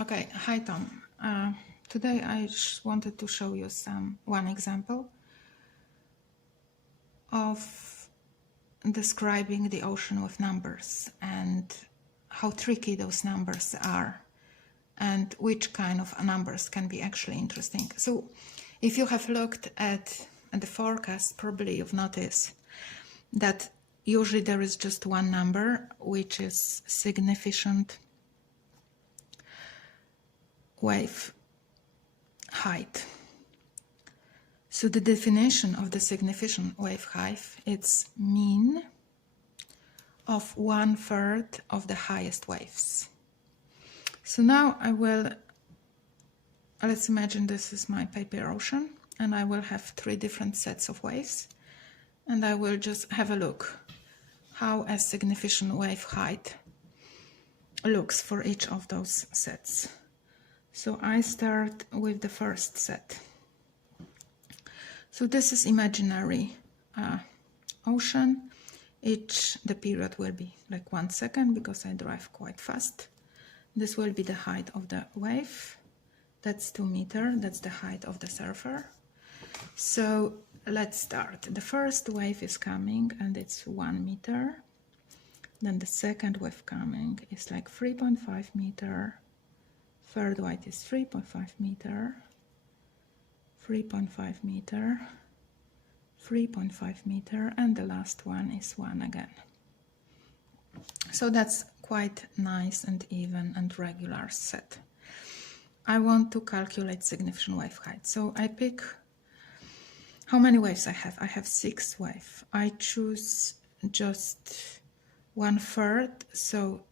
Okay, hi Tom. Today I just wanted to show you one example of describing the ocean with numbers and how tricky those numbers are and which kind of numbers can be actually interesting. So if you have looked at the forecast, probably you've noticed that usually there is just one number which is significant wave height. So the definition of the significant wave height, it's mean of 1/3 of the highest waves. So now let's imagine this is my paper ocean and I will have 3 different sets of waves and I will just have a look how a significant wave height looks for each of those sets. So I start with the first set. So this is imaginary ocean. The period will be like 1 second because I drive quite fast. This will be the height of the wave. That's 2 meters. That's the height of the surfer. So let's start. The first wave is coming and it's 1 meter. Then the second wave coming is like 3.5 meter. Third wave is 3.5 meter. 3.5 meter, 3.5 meter, and the last one is 1 again. So that's quite nice and even and regular set. I want to calculate significant wave height. So I pick how many waves I have. I have 6 waves. I choose just 1/3, so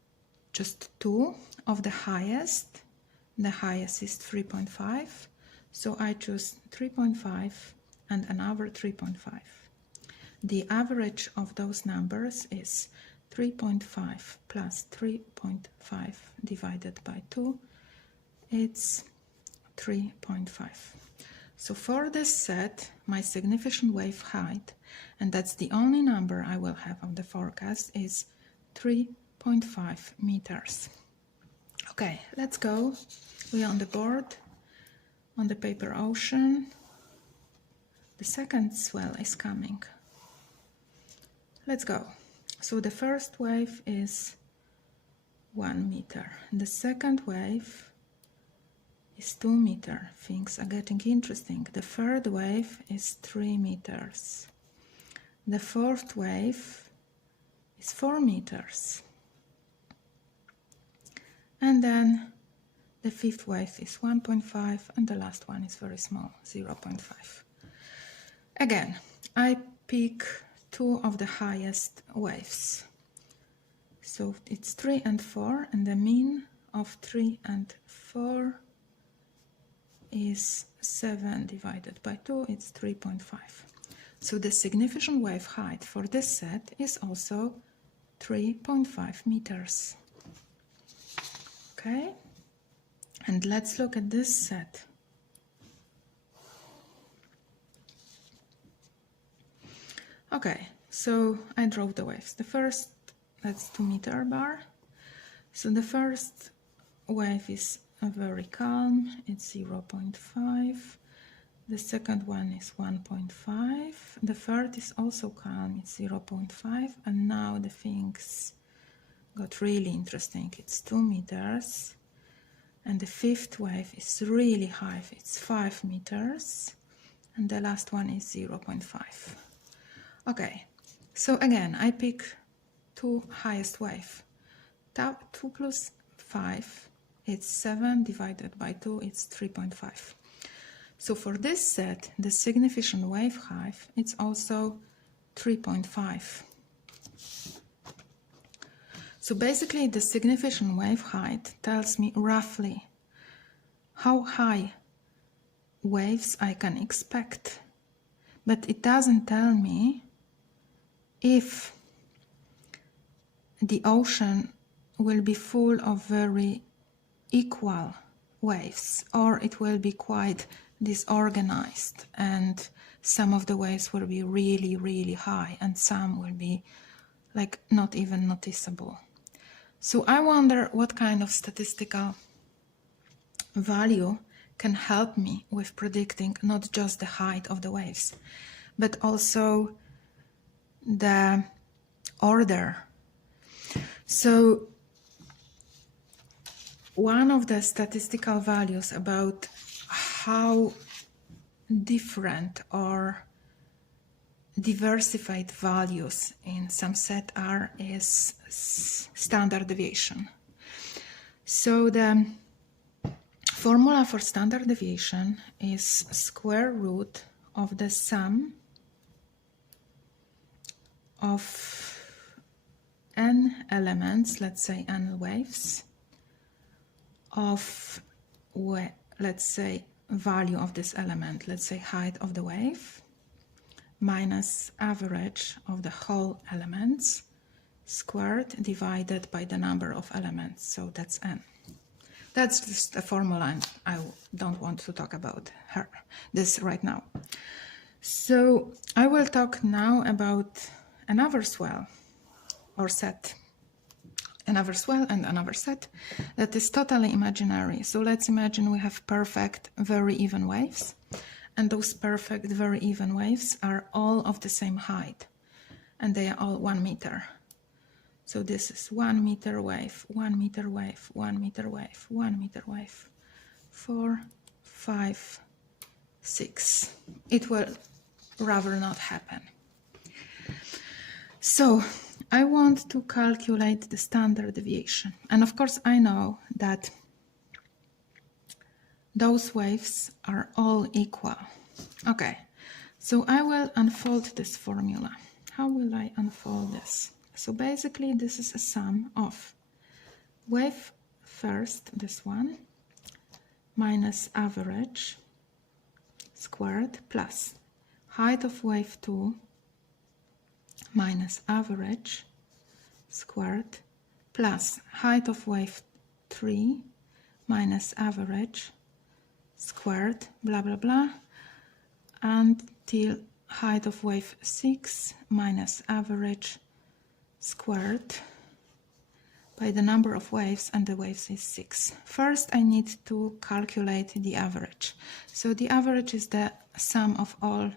just 2 of the highest. The highest is 3.5. So I choose 3.5 and another 3.5. The average of those numbers is 3.5 plus 3.5 divided by 2. It's 3.5. So for this set, my significant wave height, and that's the only number I will have on the forecast, is 3.5 meters. Okay, let's go. We are on the board. On the paper ocean, the second swell is coming. Let's go. So the first wave is 1 meter. The second wave is 2 meters. Things are getting interesting. The third wave is 3 meters. The fourth wave is 4 meters. And then the fifth wave is 1.5 and the last one is very small, 0.5. Again, I pick 2 of the highest waves. So it's 3 and 4 and the mean of 3 and 4 is 7 divided by 2, it's 3.5. So the significant wave height for this set is also 3.5 meters. Okay? And let's look at this set. Okay, so I draw the waves. The first, that's 2 meter bar. So the first wave is very calm, it's 0.5. The second one is 1.5. The third is also calm, it's 0.5. And now the things got really interesting. It's 2 meters. And the fifth wave is really high, it's 5 meters. And the last one is 0.5. Okay, so again, I pick 2 highest wave. 2 plus 5, it's 7 divided by 2, it's 3.5. So for this set, the significant wave height, it's also 3.5. So basically the significant wave height tells me roughly how high waves I can expect, but it doesn't tell me if the ocean will be full of very equal waves or it will be quite disorganized and some of the waves will be really, really high and some will be like not even noticeable. So I wonder what kind of statistical value can help me with predicting not just the height of the waves, but also the order. So one of the statistical values about how different or diversified values in some set are is standard deviation. So the formula for standard deviation is square root of the sum of n elements, let's say n waves, of, let's say, value of this element, let's say height of the wave, minus average of the whole elements squared divided by the number of elements, so that's n. That's just a formula, and I don't want to talk about this right now. So I will talk now about another swell or set, another swell and another set that is totally imaginary. So let's imagine we have perfect, very even waves, and those perfect, very even waves are all of the same height, and they are all 1 meter. So this is 1 meter wave, 1 meter wave, 1 meter wave, 1 meter wave, 4, 5, 6. It will rather not happen. So I want to calculate the standard deviation. And of course I know that those waves are all equal. Okay, so I will unfold this formula. How will I unfold this? So basically this is a sum of wave first, this one, minus average squared plus height of wave 2 minus average squared plus height of wave 3 minus average squared, blah blah blah, until height of wave 6 minus average squared by the number of waves, and the waves is 6. First I need to calculate the average. So the average is the sum of all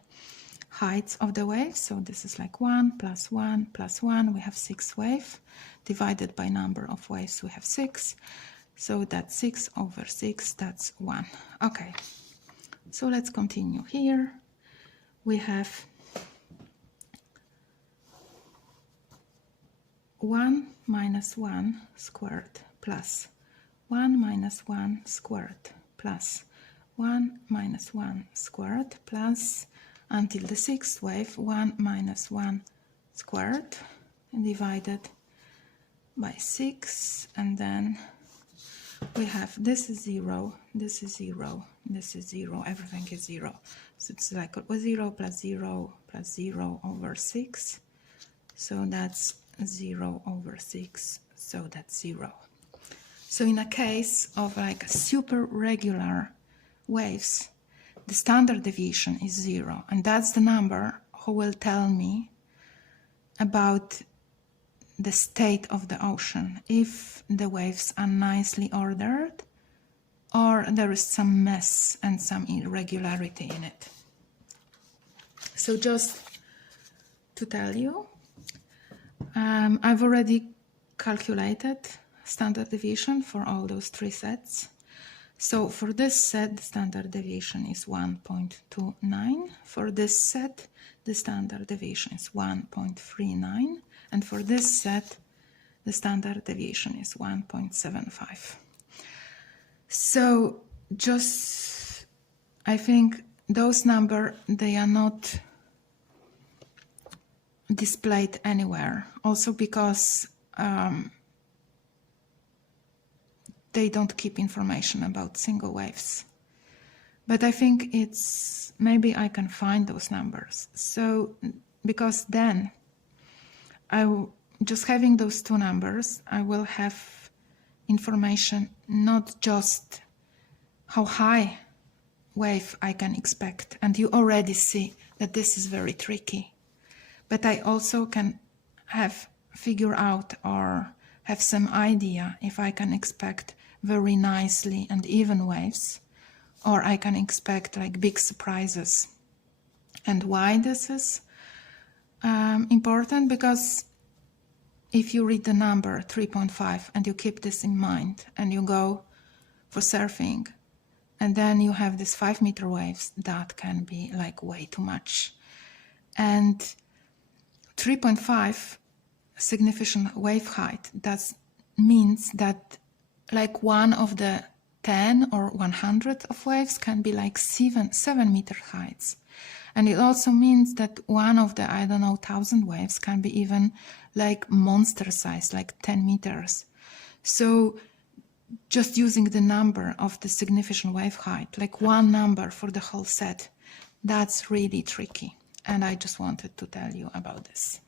heights of the wave. So this is like 1 plus 1 plus 1. We have 6 waves divided by number of waves. We have 6. So that's 6 over 6. That's 1. Okay. So let's continue. Here we have 1 minus 1 squared plus 1 minus 1 squared plus 1 minus 1 squared plus, until the 6th wave, 1 minus 1 squared divided by 6, and then we have this is 0, this is 0, this is 0, everything is 0. So it's like 0 plus 0 plus 0 over 6, so that's 0 over 6, so that's 0. So in a case of like super regular waves, the standard deviation is 0, and that's the number who will tell me about the state of the ocean, if the waves are nicely ordered or there is some mess and some irregularity in it. So just to tell you, I've already calculated standard deviation for all those 3 sets. So for this set, the standard deviation is 1.29. For this set, the standard deviation is 1.39. And for this set, the standard deviation is 1.75. So just, I think those numbers, they are not displayed anywhere. Also because they don't keep information about single waves. But I think it's, maybe I can find those numbers. So, because then, just having those 2 numbers, I will have information not just how high wave I can expect, and you already see that this is very tricky. But I also can figure out or have some idea if I can expect very nicely and even waves, or I can expect like big surprises. And why this is important? Because if you read the number 3.5 and you keep this in mind and you go for surfing, and then you have these 5-meter waves, that can be like way too much. And 3.5 significant wave height, that means that like one of the 10 or 100 of waves can be like 7-meter heights. And it also means that one of the, I don't know, 1,000 waves can be even like monster size, like 10 meters. So just using the number of the significant wave height, like one number for the whole set, that's really tricky. And I just wanted to tell you about this.